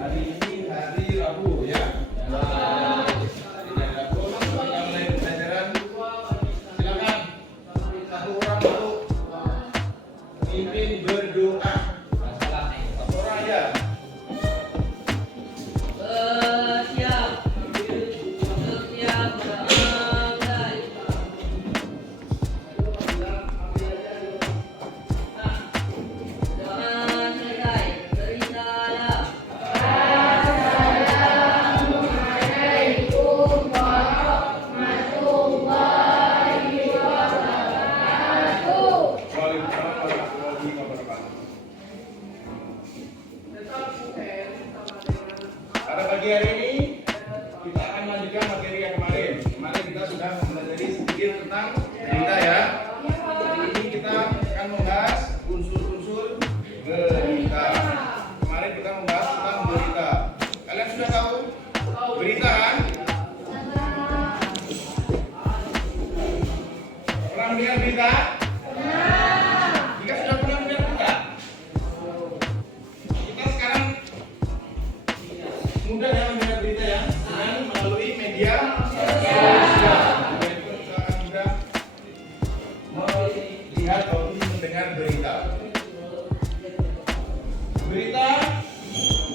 Hari ini hari Rabu ya. Hari Rabu kita mulai pelajaran. Silakan satu orang untuk pimpin berdoa. Satu orang ya. Pada pagi hari ini kita akan melanjutkan materi yang kemarin. Kemarin kita sudah mempelajari sedikit tentang berita ya. Hari ini kita akan membahas unsur-unsur berita. Kemarin kita membahas tentang berita. Kalian sudah tahu berita kan? Pernah mendengar berita? Jika sudah pernah mendengar berita, kita sekarang mudah ya mendengar berita ya, dengan melalui media sosial. Kita akan mudah melihat ataupun mendengar berita. Berita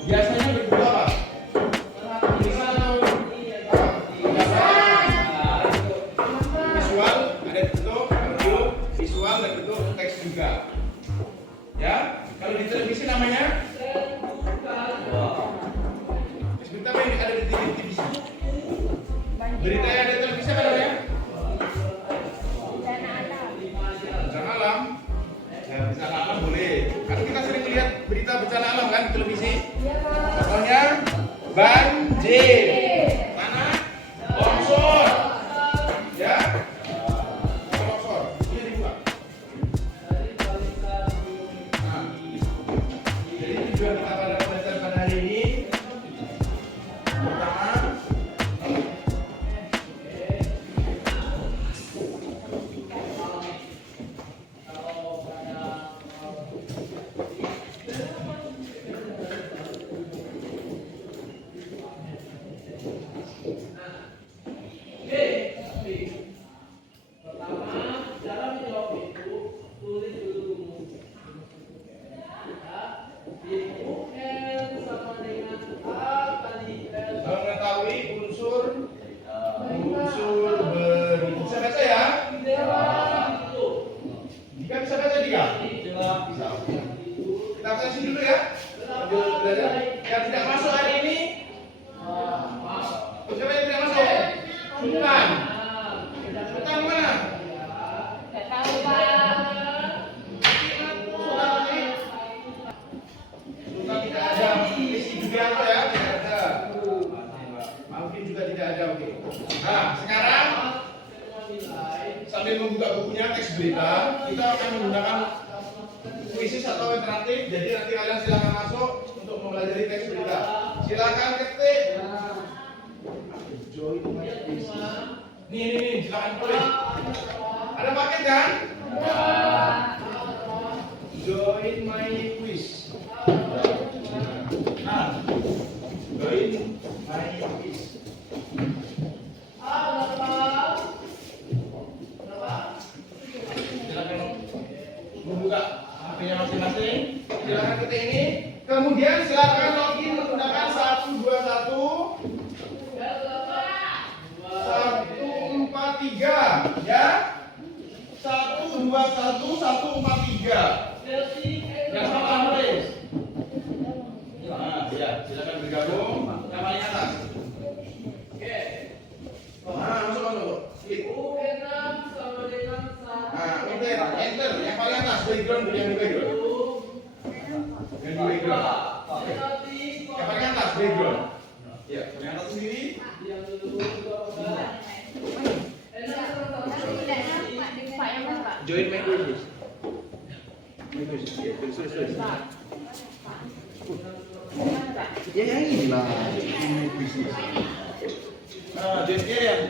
biasanya berbentuk apa? Tulisan atau visual, ada bentuk audio, visual dan bentuk teks juga. Ya, kalau di televisi namanya berita apa yang ada di televisi? Berita yang ada di televisi apa namanya? Bencana alam. Ya, bencana alam boleh. Kan kita sering lihat berita bencana alam kan di televisi. Contohnya banjir, tanah longsor, ya, longsor. Ini dibuka. Nah, jadi tujuan kita pada pelajaran pada hari ini pertama, mengetahui unsur berita. Bisa baca ya? Jika bisa baca Dika? Bisa. Kita absensi dulu ya. Sambil belajar. Yang tidak masuk hari ini, siapa yang tidak masuk? Sultan. Sultan mana? Sultan tidak ada. Isi juga ya? Tidak ada. Mungkin juga tidak ada. Oke. Nah, sekarang sambil membuka bukunya teks berita, kita akan menggunakan kuisis atau interaktif. Jadi nanti kalian silakan masuk untuk mempelajari teks berita. Silakan ketik. Nih, silakan tulis. Ada paket kan? Join my quiz. Nah, join my quiz. Silakan membuka HP-nya masing-masing. Silakan ketik ini. Kemudian silakan login menggunakan 121 143 ya. 121 143. Yang sama nulis. Nah, ya, silakan bergabung. Yang paling atas. Oke. Nah, masuk. Nah, enter. Yang paling atas background yang di background. Yang di background. Yang paling atas background. Ya, yang atas sendiri. Join my quiz. Ya, tulis. Ya yang ini lah. Ini quiz. Nah, join ya.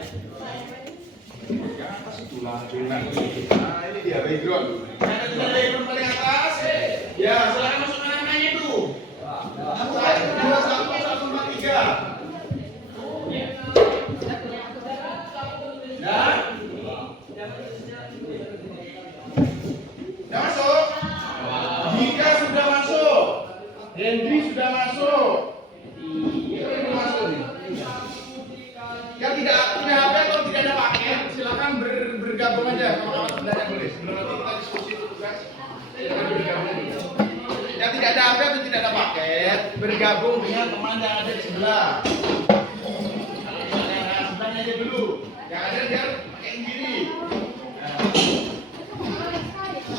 Yang atas itu lah, join my quiz. Nah, ini dia background. Yang ada background paling atas. Ya, silakan masuk ke namanya itu. 1, 2, 1. dengan teman yang ada di sebelah. Nah, sebelahnya aja dulu. Yang ada biar pakai sendiri. Nah.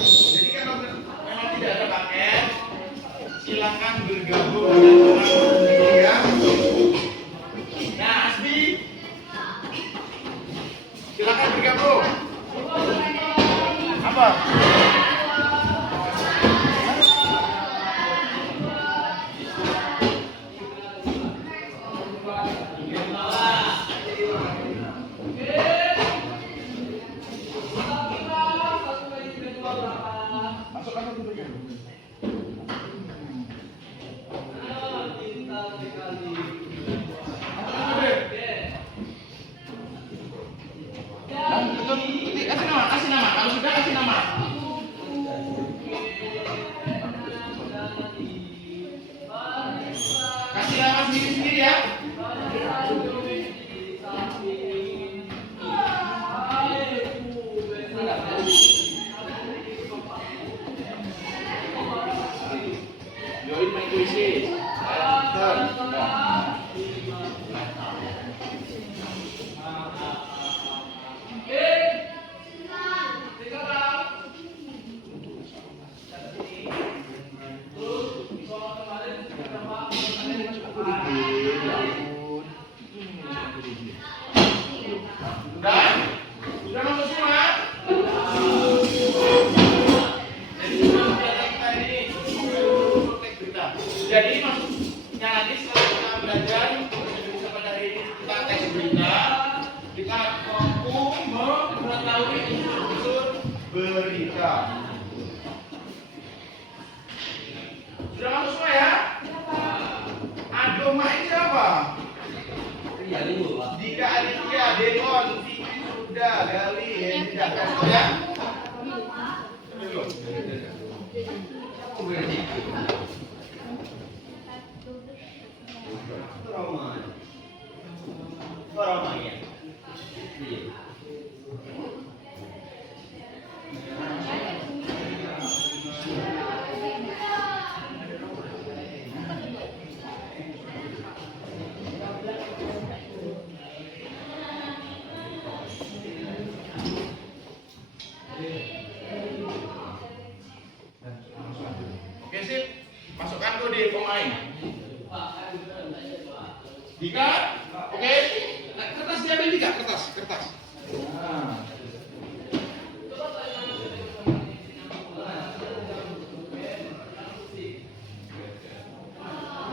Jadi kalau memang tidak ada paket, silakan bergabung dengan teman sendiri ya. Nah, Asbi, silakan bergabung. Apa? Kasih nama. Kalau sudah kasih nama. Kasih nama sendiri-sendiri ya. Join main puisi. Sudah masuk semua? Jadi maksudnya nanti setelah kita belajar pada hari ini kita tes berita, kita mampu mengetahui unsur berita. Sudah masuk semua ya? Adoma ini siapa? Dika Aditya, Demon, Vicky sudah, Gali, tidak kasih ya? Oke sip, masukkan kode pemain. Dika, oke. Kertas diambil Dika, kertas.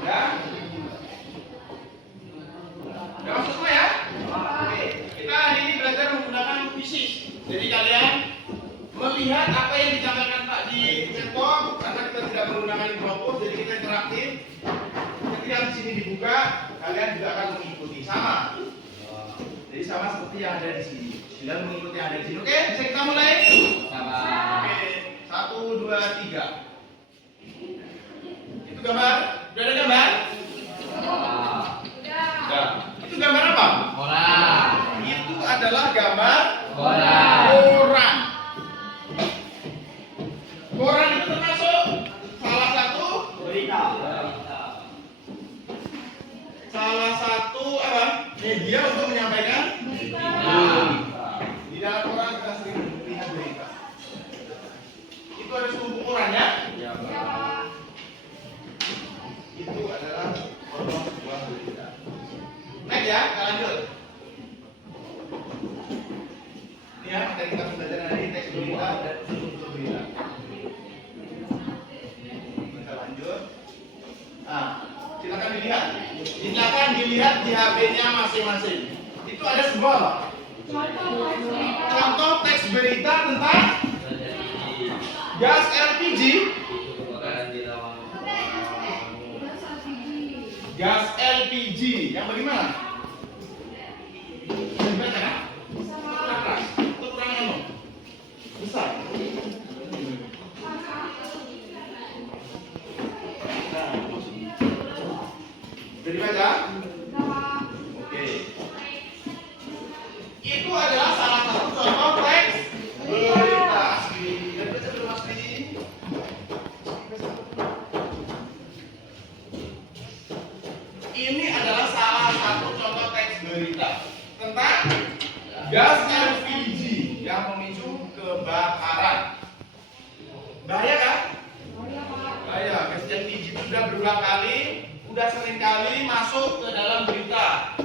Nah. Udah masuk semua ya? Oke. Kita hari ini belajar menggunakan visi. Jadi kalian melihat apa yang disampaikan Pak di laptop, karena kita tidak menggunakan mikrofon, jadi kita interaktif. Ketika di sini dibuka, kalian juga akan mengikuti sama. Jadi sama seperti yang ada di sini. Tinggal mengikuti yang ada di sini. Oke, bisa kita mulai? Sama. Oke, 1, 2, 3. Itu gambar? Sudah ada gambar? Sudah. Itu gambar apa? Orang. Itu adalah gambar Orang. koran. Koran itu termasuk salah satu Berita. Salah satu apa? Media untuk menyampaikan berita. Di dalam koran kita sering melihat berita. Itu ada setumpuk koran ya? Ya. Itu adalah potong sebuah berita. Next ya, kita lanjut. Ini ya, materi kita pembelajaran hari ini, teks berita dan unsur berita. Kita lanjut. Nah, silakan dilihat. Silakan dilihat di HP-nya masing-masing. Itu ada sebuah apa? Contoh teks berita tentang gas LPG. Gas LPG yang bagaimana? Bagaimana kan? Kurang keras, atau kurang anu? Besar. Sudah dibaca? Oke. Itu adalah salah satu contoh teks berita. Dan baca dulu Mas Bi. Ini adalah salah satu contoh teks berita tentang gas LPG yang memicu kebakaran. Bahaya kan? Bahaya. Gas LPG itu sudah berulang kali, sudah sering kali masuk ke dalam berita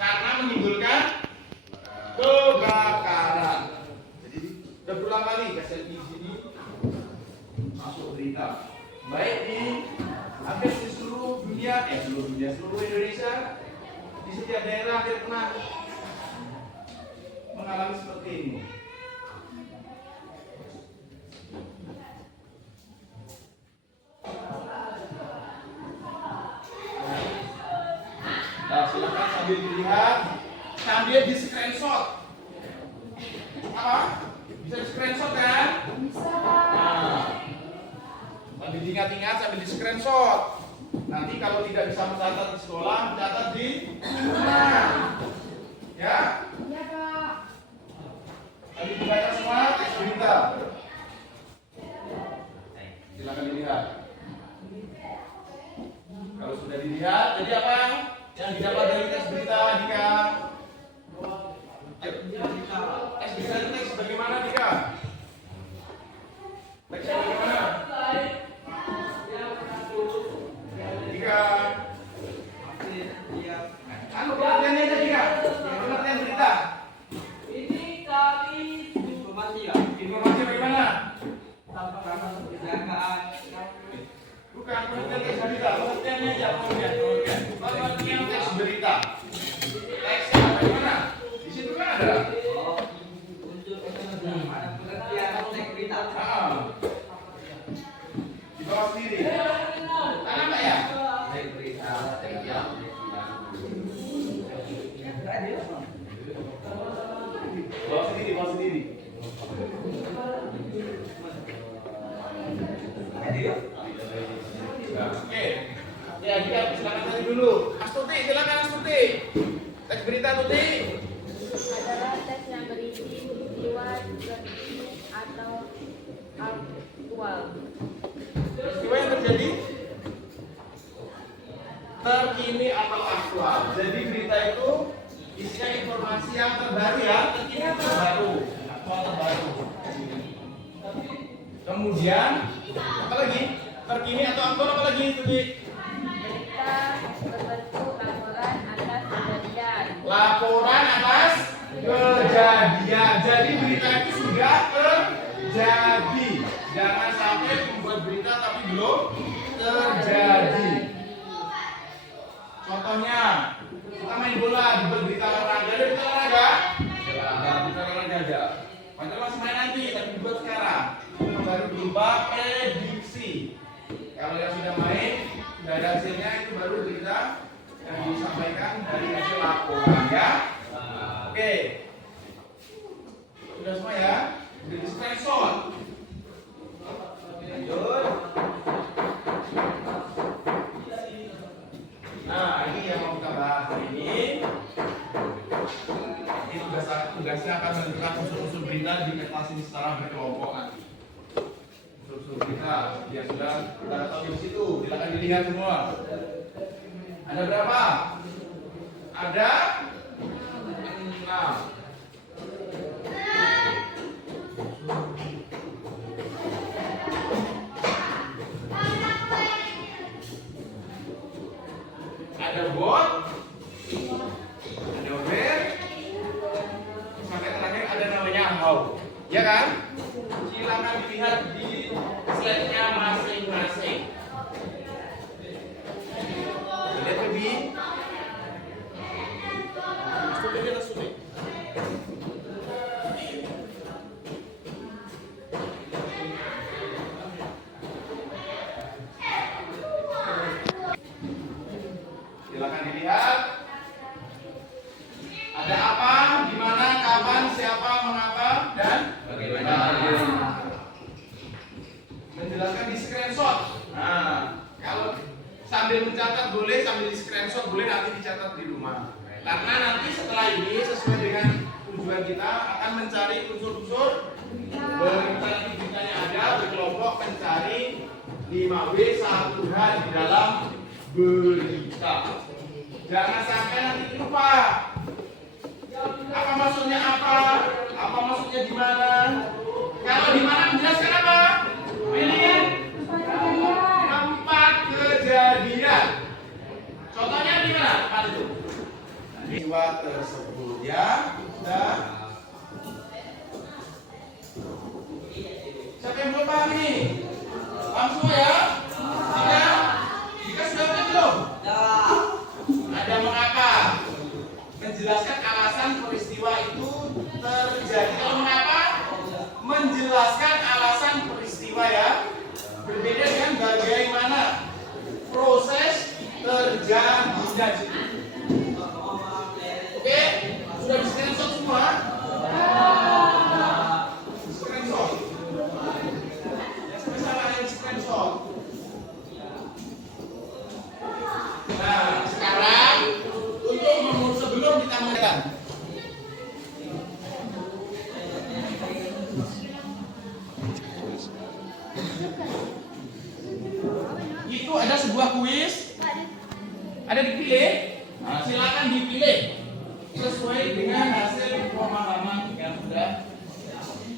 karena menimbulkan kebakaran. Jadi sudah berulang kali gas LPG ini masuk berita. Baik di hampir di seluruh dunia, seluruh Indonesia, di setiap daerah hampir pernah mengalami seperti ini. Nah, silakan sambil dilihat, sambil di screenshot. Apa? Bisa di screenshot kan? Bisa. Nah, sambil diingat-ingat, sambil di screenshot. Nanti kalau tidak bisa mencatat di sekolah, mencatat di rumah. Ya? Iya, Pak. Tadi dibaca semua teks berita. Silakan dilihat. Kalau sudah dilihat, jadi apa yang didapat dari teks berita, Dika? Teks berita itu teks bagaimana, Dika? Teks bagaimana? Dika. Anu pengertiannya aja, Dika. Pengertian berita. Ini kami informasi ya. Informasi bagaimana? Tanpa kecelakaan. Bukan pengertian teks berita, pengertiannya aja, pengertian teks berita. Teksnya bagaimana? Di situ kan ada. Oh, untuk ada pengertian teks berita. Di bawah sendiri. Tanah Pak ya? Teks berita. Bawa sendiri, bawa sendiri. Oke. Ya, Dika, silakan tadi dulu. Astuti, silakan Astuti. Teks berita Tuti. Adalah teks yang berisi peristiwa terkini atau aktual. Peristiwa yang terjadi terkini atau aktual. Jadi berita itu isinya informasi yang terbaru ya, terkini atau terbaru, aktual terbaru. Kemudian apa lagi? Terkini atau aktual apa lagi itu, Di? Berita berbentuk laporan atas kejadian. Laporan atas kejadian. Jadi berita itu sudah terjadi. Jangan sampai membuat berita tapi belum terjadi. Contohnya, kita main bola, dibuat berita olahraga. Ada berita olahraga? Enggak, berita olahraga aja. Padahal masih main nanti, tapi dibuat sekarang. Itu baru berupa prediksi. Kalau yang sudah main, sudah ada hasilnya, itu baru berita yang disampaikan dari hasil laporan ya. Oke. Sudah semua ya? Sudah di screenshot. Lanjut. Nah, ini yang mau kita bahas hari ini. Ini tugasnya akan menentukan unsur-unsur berita di kertas ini secara berkelompok nanti. Unsur-unsur berita yang sudah kita tahu di situ, silakan dilihat semua. Ada berapa? Ada 6. Ada bot, ada where, sampai terakhir ada namanya how, ya kan? Silakan dilihat di slide-nya masing-masing. Lihat lebih. Sulit. Silakan dilihat. Ada apa, di mana, kapan, siapa, mengapa, dan bagaimana. Menjelaskan di screenshot. Nah, kalau sambil mencatat boleh, sambil di screenshot boleh, nanti dicatat di rumah. Karena nanti setelah ini sesuai dengan tujuan kita akan mencari unsur-unsur berita yang beritanya ada berkelompok mencari 5W 1H di dalam berita. Jangan sampai nanti lupa. Apa maksudnya apa? Apa maksudnya di mana? Kalau di mana menjelaskan apa? Pilih tempat kejadian. Contohnya di mana? Tempat itu. Peristiwa tersebut ya. Sudah. Siapa yang belum paham ini? Paham semua ya? Tidak? Jika sudah belum? Ada mengapa? Menjelaskan alasan peristiwa itu terjadi. Kalau mengapa? Menjelaskan alasan peristiwa ya. Berbeda dengan bagaimana proses terjadinya. Oke? Sudah di screenshot semua? Screenshot. Ya, sama-sama yang screenshot. Nah, sekarang sebelum kita mulai, itu ada sebuah kuis, ada dipilih. Nah, silakan dipilih sesuai dengan hasil pemahaman yang sudah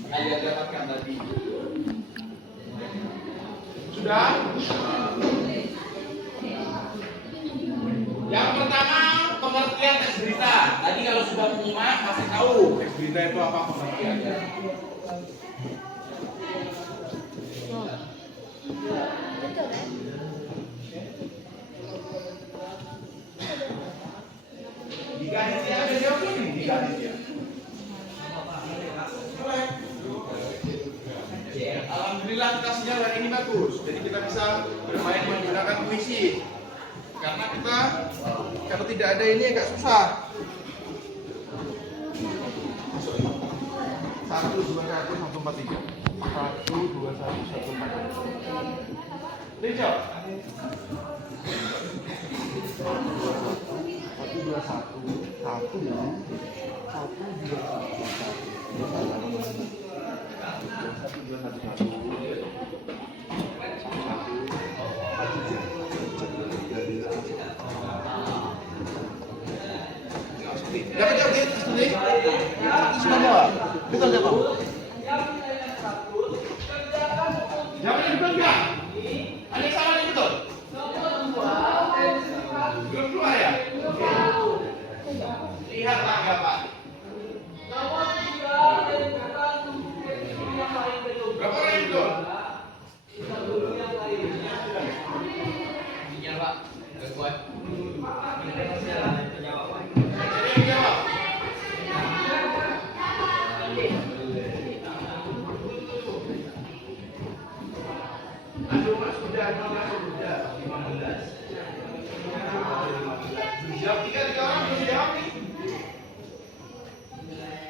kalian dapatkan tadi. Sudah? Yang pertama, pengertian teks berita. Tadi kalau sudah menyimak pasti tahu teks berita itu apa pengertiannya. Jika Aditya ada jawab ini, jika Aditya. Alhamdulillah kita sinyal hari ini bagus, jadi kita bisa bermain menggunakan puisi. Karena kita kalau tidak ada ini agak susah. 1 2 1 1 4 3. 1 2 1 1 4 3. Rijal. 1 2 1 1 Dapat jawab di studi? Semua bawa. Betul jawab. Jawabannya betul enggak? Ada yang salah yang betul? Belum keluar ya? Lihat tanggapan. Berapa orang yang betul? Iya, Pak. Enggak kuat. Jawab 3 orang belum jawab nih.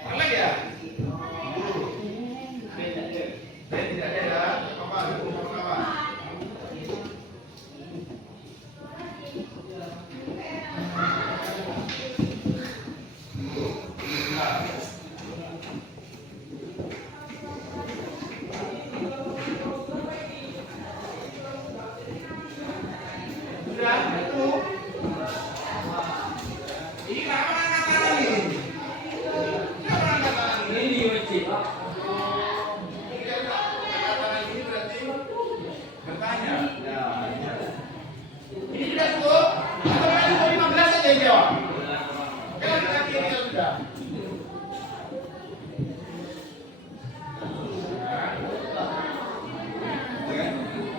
Mana ya? Tidak ada ya. Apa? Apa? Sudah itu. Ini kenapa angkat tangan ini? Kenapa angkat tangan ini? Ini wajib. Angkat tangan ini berarti bertanya. Ya, iya. Ini sudah cukup? Atau masih mau 15 saja yang jawab? Kalau kita kiri ya sudah.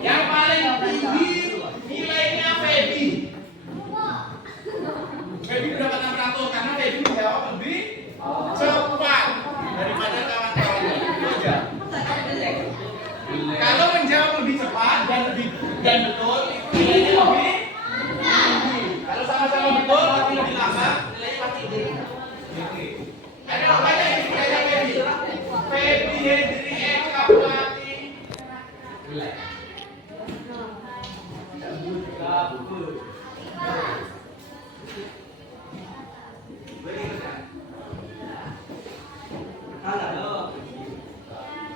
Yang paling tinggi nilainya Feby. Feby berapa 600 karena Feby menjawab lebih cepat daripada kawan-kawannya. Itu aja. Kalau menjawab lebih cepat dan betul, nilainya lebih tinggi. Kalau sama-sama betul tapi lebih lambat, nilainya pasti tinggi. Ada banyak yang nilainya Feby. Feby Hendri Eka Pelati.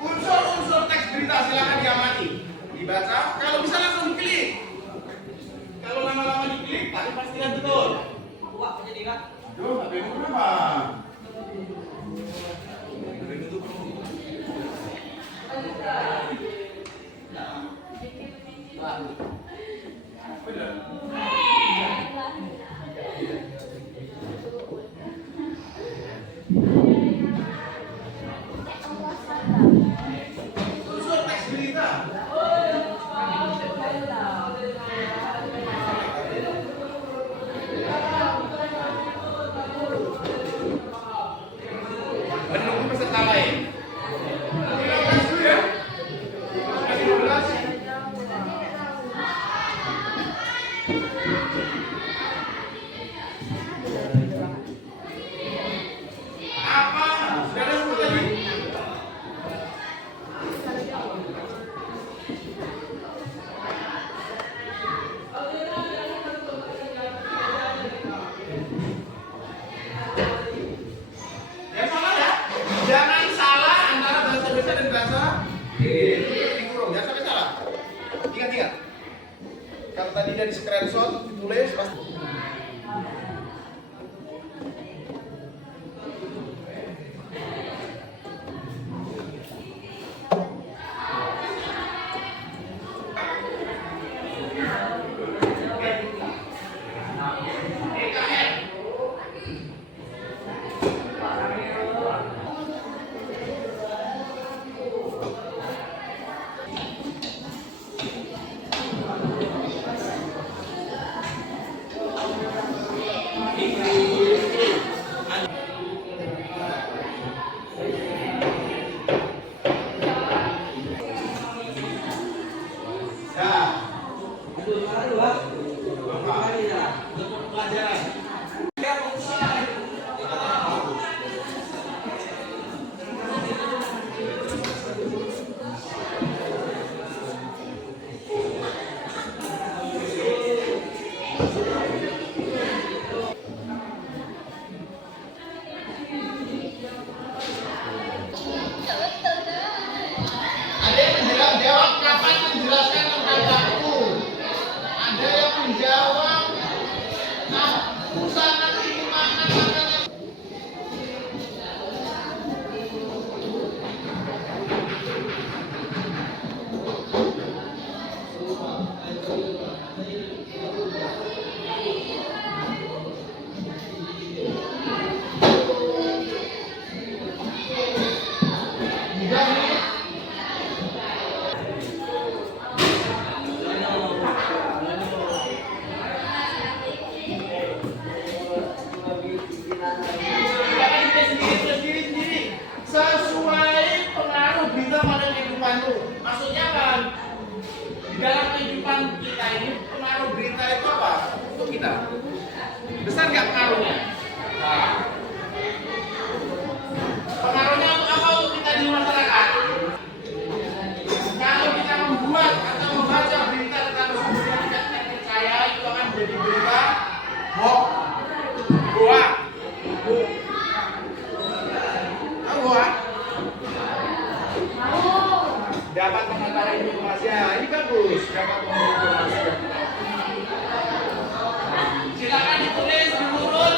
Unsur-unsur teks berita silakan diamati, dibaca. Kalau bisa langsung diklik. Kalau lama-lama diklik, tapi pastikan betul. HP-mu kenapa? Terus teks berita. Menunggu peserta lain. 15 dulu ya. Masih 12. Apa? Sudah ada sebut tadi? Jangan salah ya. Jangan salah antara bahasa Indonesia dan bahasa dikurung. Jangan sampai salah. Ingat. Kalau tadi dari screenshot ditulis pasti. Ada yang menjawab kapan menjelaskan tentang waktu. Ada yang menjawab pusat nanti makan makanan. Sendiri. Sesuai pengaruh berita pada kehidupan lu. Maksudnya kan di dalam kehidupan kita ini pengaruh berita itu apa untuk kita? Besar nggak pengaruhnya? Nah, pengaruhnya untuk apa untuk kita di masyarakat? Kalau kita membuat atau membaca berita tentang sumber yang tidak kita percaya itu akan menjadi berita hoax. Dapat mengetahui informasi. Ini bagus. Dapat mengetahui informasi. Silakan ditulis menurut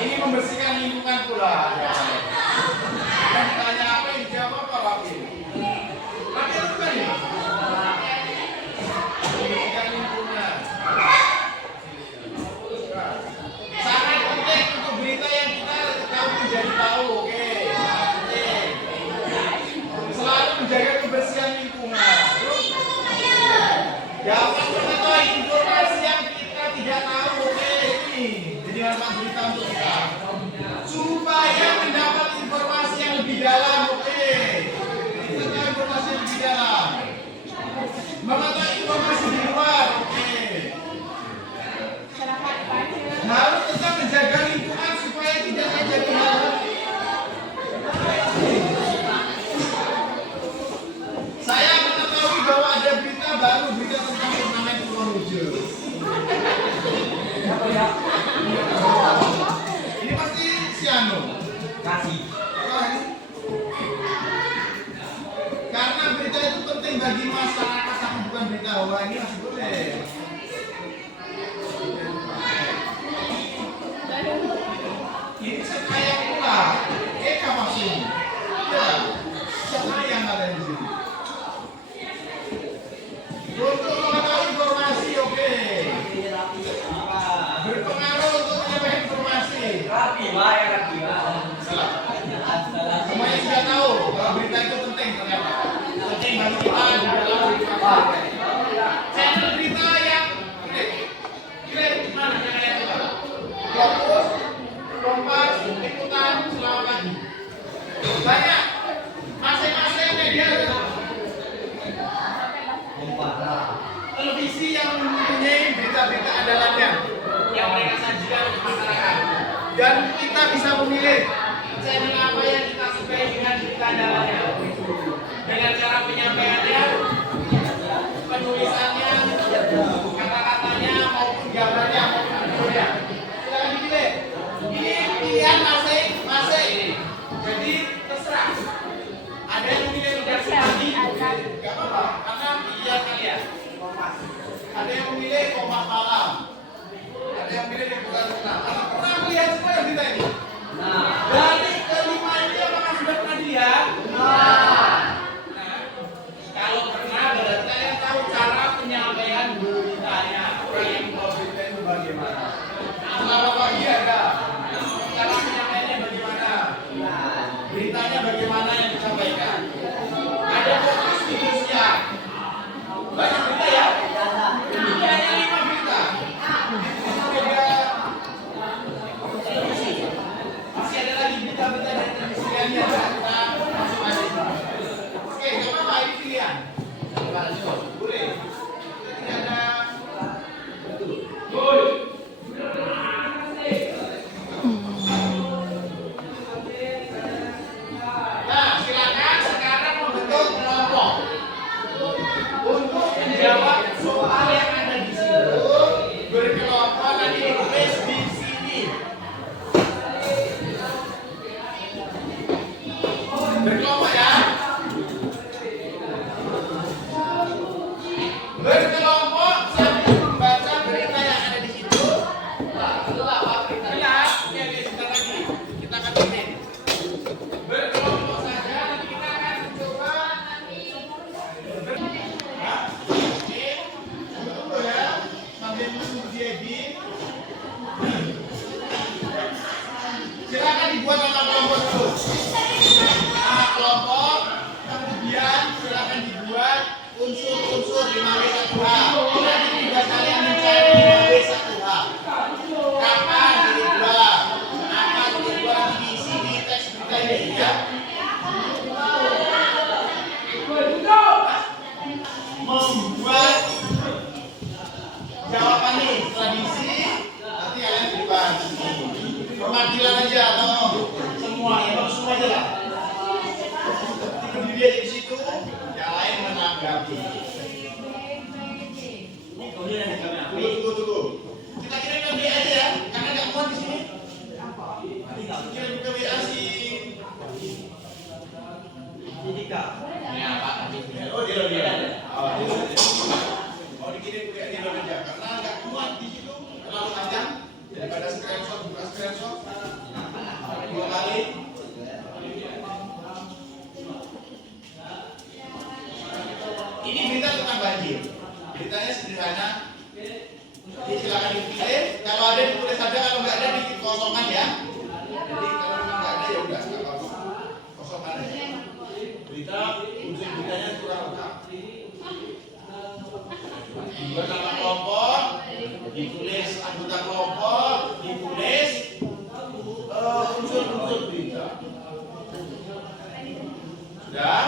Ini membersihkan lingkungan pula. Dan ditanya apa yang dijawab apa wakil? Wakil itu kan ya? Membersihkan lingkungan. Sangat penting untuk berita yang kita kamu menjadi tahu, oke? Penting. Selalu menjaga kebersihan lingkungan. Jangan mengetahui informasi yang kita tidak tahu, oke? Ini jadi manfaat berita untuk kita. Supaya mendapat informasi yang lebih dalam, oke? Kita tahu informasi yang lebih dalam. Mengetahui informasi di luar, oke? Harus tetap menjaga lingkungan supaya tidak terjadi hal. Saya mengetahui bahwa ada berita baru, berita tentang turnamen Purworejo. Ini pasti si Anu. Karena berita itu penting bagi masyarakat, tapi bukan berita hoax, ini masih boleh. Ini saya pula, Eka masuk. Ya, sayang ada di sini. Untuk mengetahui informasi, oke. Berpengaruh untuk menyampaikan informasi. Salah. Semuanya sudah tahu kalau berita itu penting ternyata. Penting bagi kita di dalam berita. Channel berita yang kira mana yang kalian suka? Fokus, Kompas, Liputan, Selamat Pagi. Banyak. Masing-masing media televisi yang mempunyai berita-berita andalannya yang mereka sajikan untuk masyarakat. Dan kita bisa memilih channel apa yang kita sukai dengan berita andalannya. Dengan cara penyampaiannya, penulisannya, kata-katanya maupun gambarnya maupun videonya. Silakan dipilih. Ini pilihan masing-masing. Jadi terserah. Ada yang memilih redaksi pagi, nggak apa-apa, karena pilihan kalian. Ada yang memilih Kompas Malam, ada yang memilih Liputan Tengah. Pernah melihat semua yang berita ini? Dari kelima ini apakah sudah pernah dilihat? Kalau pernah berarti kalian tahu cara penyampaian beritanya. Orang yang membawa berita itu bagaimana? Selamat pagi ada. Cara penyampaiannya bagaimana? Beritanya bagaimana yang disampaikan? Ada fokus-fokusnya. Banyak berita ya? Ini hanya 5 berita. Itu media televisi. Masih ada lagi berita-berita dari televisi lainnya. Kita masing-masing. Oke, nggak apa-apa, ini pilihan. Boleh. Kita tidak ada. Nah, silakan sekarang membentuk kelompok untuk menjawab soal yang ada di situ. Berkelompok nanti ditulis di sini. Berkelompok ya. Berkelompok sambil membaca berita yang ada di situ. Jelas? Ya, sebentar lagi. Kita akan tulis. Berkelompok saja, nanti kita akan mencoba. Tunggu ya, sambil menunggu diedit. Silakan dibuat nama kelompok dulu. Nama kelompok, kemudian silakan dibuat unsur-unsur 5W1H. Nanti tugas kalian mencari 5W1H. Kapan dibuat? Apa dibuat diisi di teks berita ini ya? Membuat jawaban nih setelah diisi, nanti kalian berikan perwakilan aja atau semua ya, semua aja lah. Berdiri aja di situ, yang lain menanggapi. Tunggu. Kita kirim ke WA aja ya, karena nggak muat di sini. Kirim ke WA si. Ya Pak. Oh dia. Oh dikirim ke WA dia aja, karena nggak muat di situ. terlalu panjang daripada screenshot, buka screenshot 2 kali. Ini berita tentang banjir. Beritanya sederhana. Jadi silakan dipilih. Kalau ada ditulis saja, kalau nggak ada dikosongkan ya. Jadi kalau memang nggak ada ya udah nggak apa-apa. Kosongkan aja. Berita, unsur beritanya kurang lengkap. Dibuat nama kelompok, ditulis anggota kelompok, ditulis unsur-unsur berita. Sudah?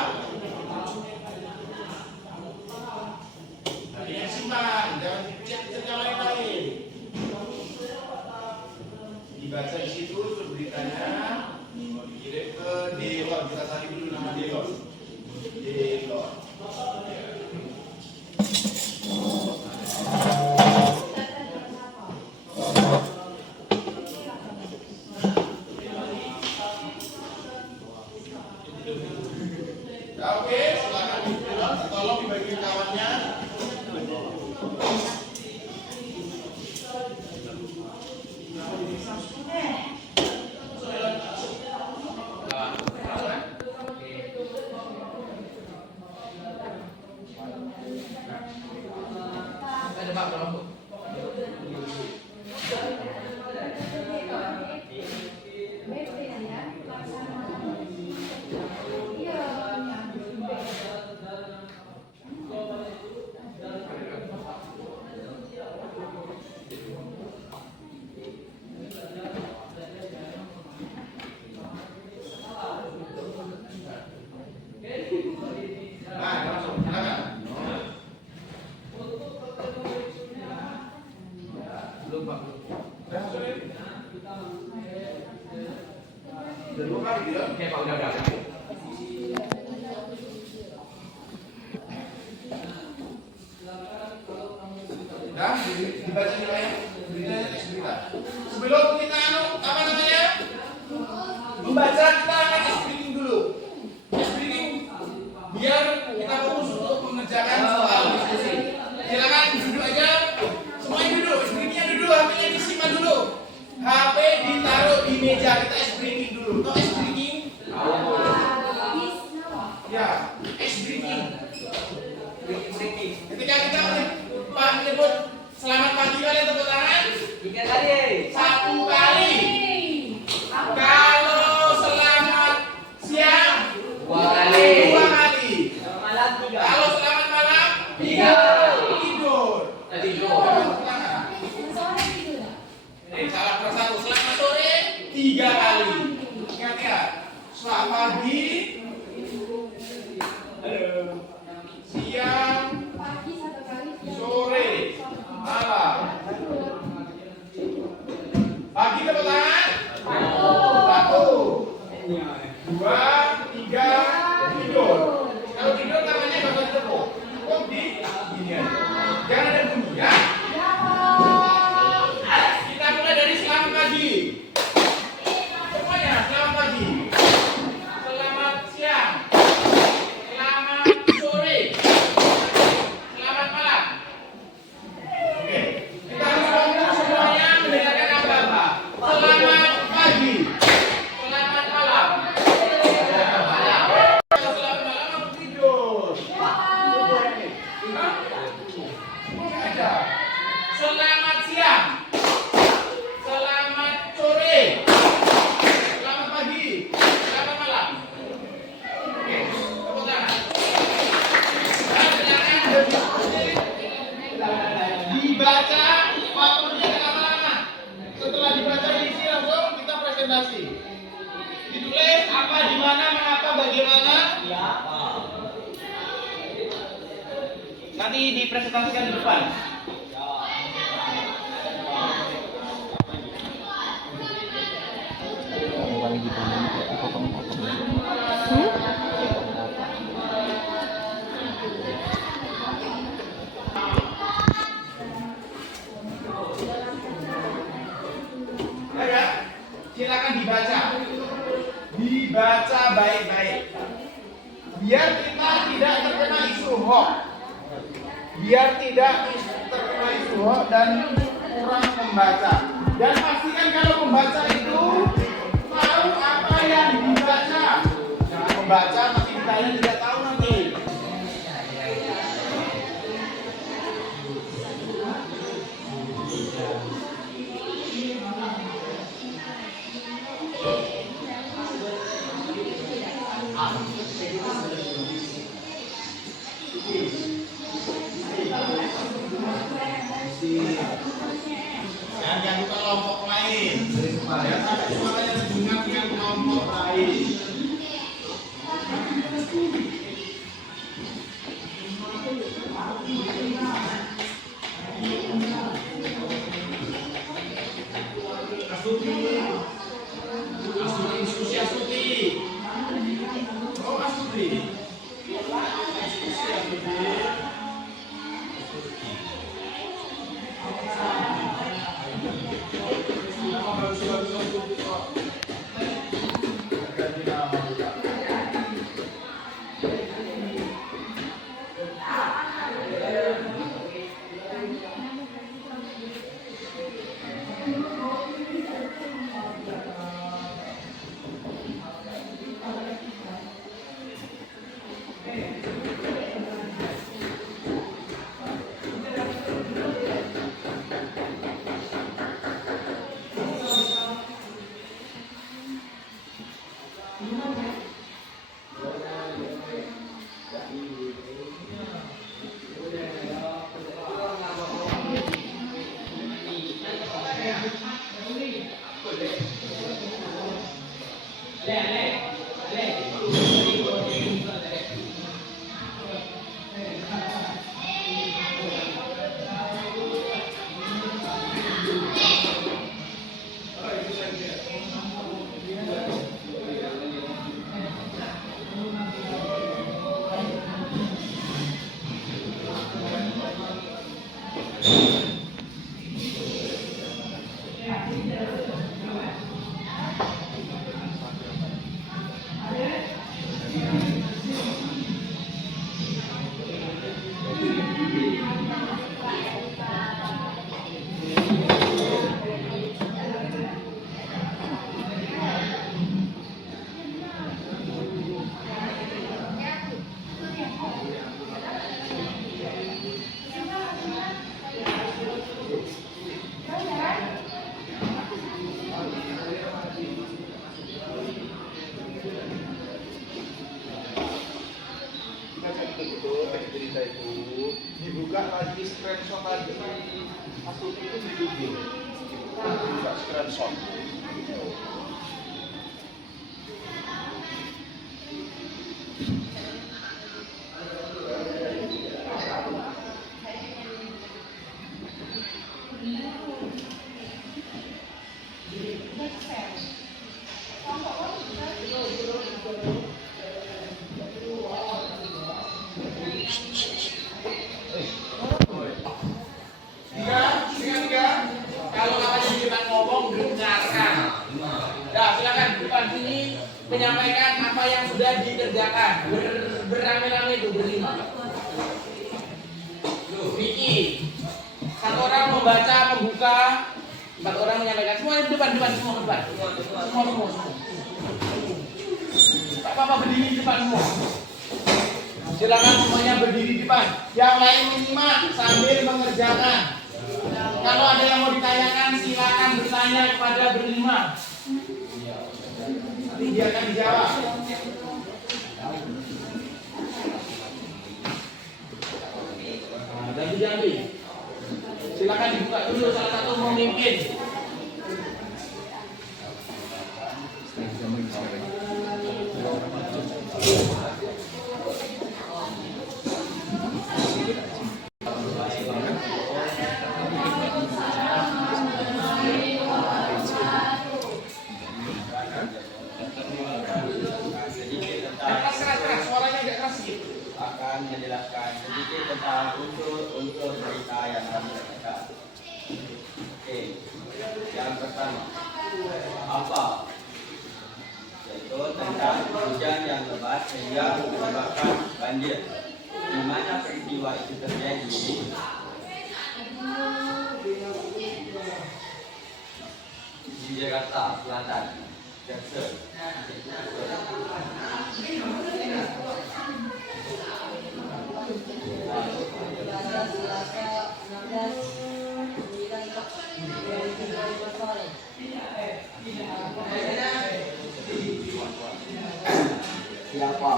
Tapi yang simpan, jangan dicek-cek yang lain-lain. Dibaca di situ unsur beritanya, dikirim ke Delon. Kita cari dulu nama Delon. Delon. Oke, silakan dibilang, tolong dibagi kawannya. Ada Pak kelompok. Nah, langsung, silakan. Belum Pak. Udah, sulit. Udah 2 kali dia. Oke Pak, udah. Nah, dibaca nilainya, beritanya teks berita. Sebelum kita apa namanya? Membaca, kita akan explaining dulu. Explaining biar kita fokus untuk mengerjakan soal diskusi. Silakan duduk aja. Semuanya duduk, explainingnya duduk, HP-nya disimpan dulu. HP ditaruh di meja, kita explaining dulu. Tahu explaining? Ya, explaining. Ketika kita menyebut selamat pagi, kalian tepuk tangan 3 kali. 1 kali. Kalau selamat siang 2 kali. 2 kali. Malam 3. Kalau selamat malam 3. tidur. Tadi Tepuk tangan. Salah per 1. Selamat sore 3 kali. Ingat ya. Selamat pagi. Siang, sore, malam. Pagi tepuk tangan. 1, 2, 3, tidur. Kalau tidur tangannya bakal ditepuk. Cukup di gini aja. Jangan ada bunyi ya. Kita mulai dari selamat pagi. Semuanya selamat pagi. Selamat siang. Selamat sore. Selamat malam. Oke. Kita harus ngomong semuanya mendengarkan apa-apa. Selamat pagi. Selamat malam. Selamat malam. Kalau selamat malam aku tidur. Hah? Ada. Selamat siang. Selamat sore. Selamat pagi. Selamat malam. Oke, tepuk tangan. Nah, silakan dibaca, waktunya jangan lama-lama. Setelah dibaca diisi langsung kita presentasi. Ditulis apa, di mana, mengapa, bagaimana. Nanti dipresentasikan di depan. Ya, silakan dibaca. Dibaca baik-baik. Biar kita tidak terkena isu hoax. Biar tidak terkena isu hoax dan orang membaca. Dan pastikan kalau membaca itu tahu apa yang dibaca. Jangan membaca masih ditanya tidak tahu nanti. Jangan lupa kelompok lain. Ya, sampai suaranya terdengar dengan kelompok lain. Astuti, diskusi Astuti. Oh, Astuti. Diskusi Astuti. Dibuka lagi screenshot lagi Astuti itu di Google. Buka screenshot. Kalau katanya di depan ngomong dengarkan. Nah, silakan di depan sini menyampaikan apa yang sudah dikerjakan. Beramai-ramai itu berlima. Vicky, satu orang membaca, membuka, 4 orang menyampaikan. Semua di depan, semua ke depan. Semua. Tak apa-apa berdiri di depan semua. Silakan semuanya berdiri di depan. Yang lain menyimak sambil mengerjakan. Kalau ada yang mau ditanyakan, silakan bertanya kepada berlima. Nanti dia akan dijawab. Jangan. Silakan dibuka dulu salah satu memimpin. Akan menjelaskan sedikit tentang unsur-unsur berita yang kami bacakan. Oke, yang pertama, apa? Yaitu tentang hujan yang lebat sehingga menyebabkan banjir. Di mana peristiwa itu terjadi? Di Jakarta Selatan. Jaksel. Siapa?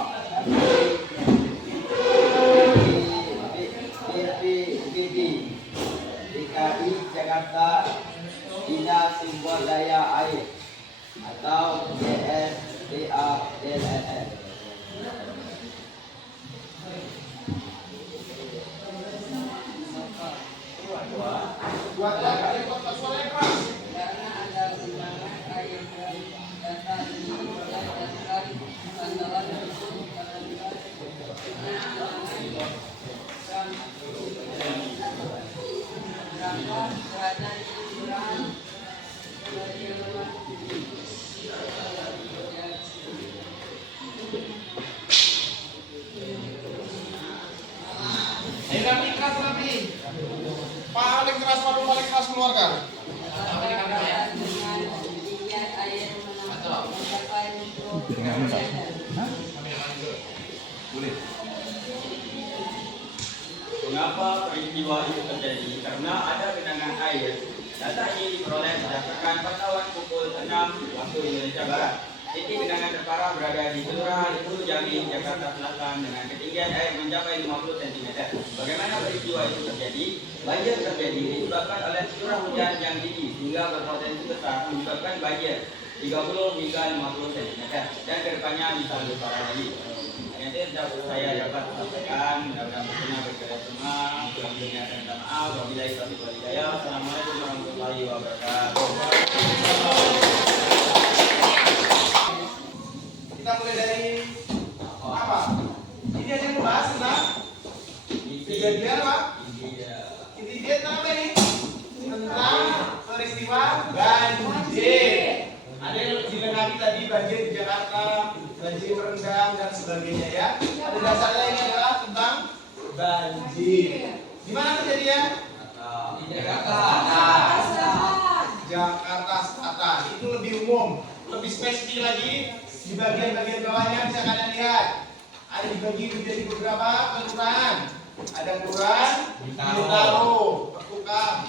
DKI Jakarta Dinas Sumber Daya Air atau DSDA-DLNS. Buat suara yang keras. Karena ada undangan air data dilakukan bantuan hukum berapa kerajaan kelurahan Napi keras napi. Paling keras paling keras keluarkan. dengan ketinggian air mencapai mikrometer. Boleh. Mengapa peristiwa itu terjadi? Karena ada genangan air. Data ini diperoleh berdasarkan pantauan pukul 6 waktu Indonesia Barat. Titik genangan terparah berada di Kelurahan Hulu Jambi, Jakarta Selatan dengan ketinggian air mencapai 50 cm. Bagaimana peristiwa itu terjadi? Banjir terjadi disebabkan oleh curah hujan yang tinggi hingga berpotensi besar menyebabkan banjir 30 hingga 50 cm dan kedepannya bisa lebih parah lagi. Nanti saya dapat sampaikan, mudah-mudahan berguna bagi kita semua. Kurang lebihnya saya minta maaf. Wabillahi taufiq wal hidayah. Assalamualaikum warahmatullahi wabarakatuh. Kita mulai dari apa? Ini aja yang membahas tentang kejadian apa? Kejadian apa ini? Tentang peristiwa banjir. Ada yang dilengkapi tadi banjir di Jakarta, banjir merendam dan sebagainya ya. Ada dasarnya ini adalah tentang banjir. Di mana kejadian? Di Jakarta. Jakarta Selatan. Itu lebih umum, lebih spesifik lagi. Di bagian-bagian bawahnya bisa kalian lihat. Ada dibagi menjadi beberapa kelurahan. Ada kelurahan Bintaro, Petukam,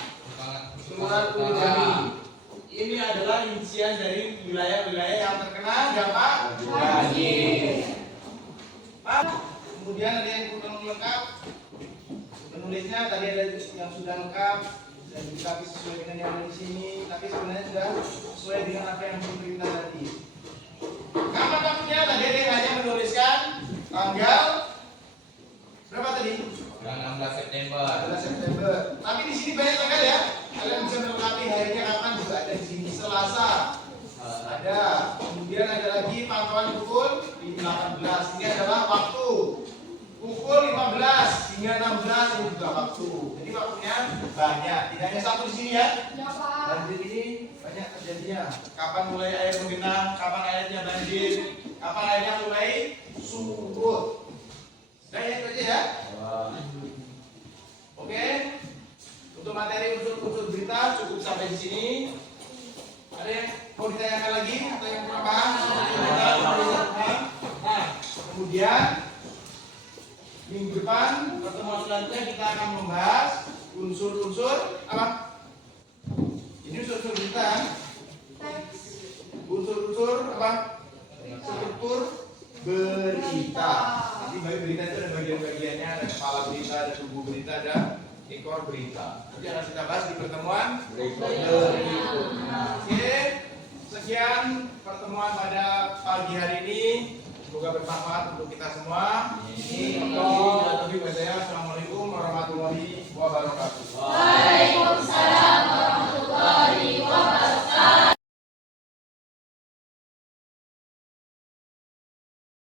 Kelurahan Hulu Jambi. Ini adalah rincian dari wilayah-wilayah yang terkena dampak banjir. Kemudian ada yang kurang lengkap. Penulisnya tadi ada yang sudah lengkap dan dilengkapi sesuai dengan yang ada di sini. Tapi sebenarnya sudah sesuai dengan apa yang diperintah tadi. Kapan waktunya tadi dia hanya menuliskan tanggal berapa tadi? 16 September. 16 September. Tapi di sini banyak tanggal ya. Kalian bisa melengkapi harinya kapan juga ada di sini. Selasa ada. Kemudian ada lagi pantauan pukul 18. Ini adalah waktu pukul 15 hingga 16 ini juga waktu. Jadi waktunya banyak. Tidak hanya satu di sini ya. Banjir ini banyak terjadinya. Kapan mulai air menggenang, kapan airnya banjir, kapan airnya mulai surut. Nah ya itu aja ya. Oke. Untuk materi unsur-unsur berita cukup sampai di sini. Ada yang mau ditanyakan lagi atau yang kurang paham? Nah, kemudian minggu depan pertemuan selanjutnya kita akan membahas unsur-unsur apa? Ini unsur-unsur berita kan? Unsur-unsur apa? Struktur berita. Jadi bagi berita itu ada bagian-bagiannya, ada kepala berita, ada tubuh berita, ada ekor berita. Nanti akan kita bahas di pertemuan berikutnya. Oke, sekian pertemuan pada pagi hari ini. Semoga bermanfaat untuk kita semua. Ini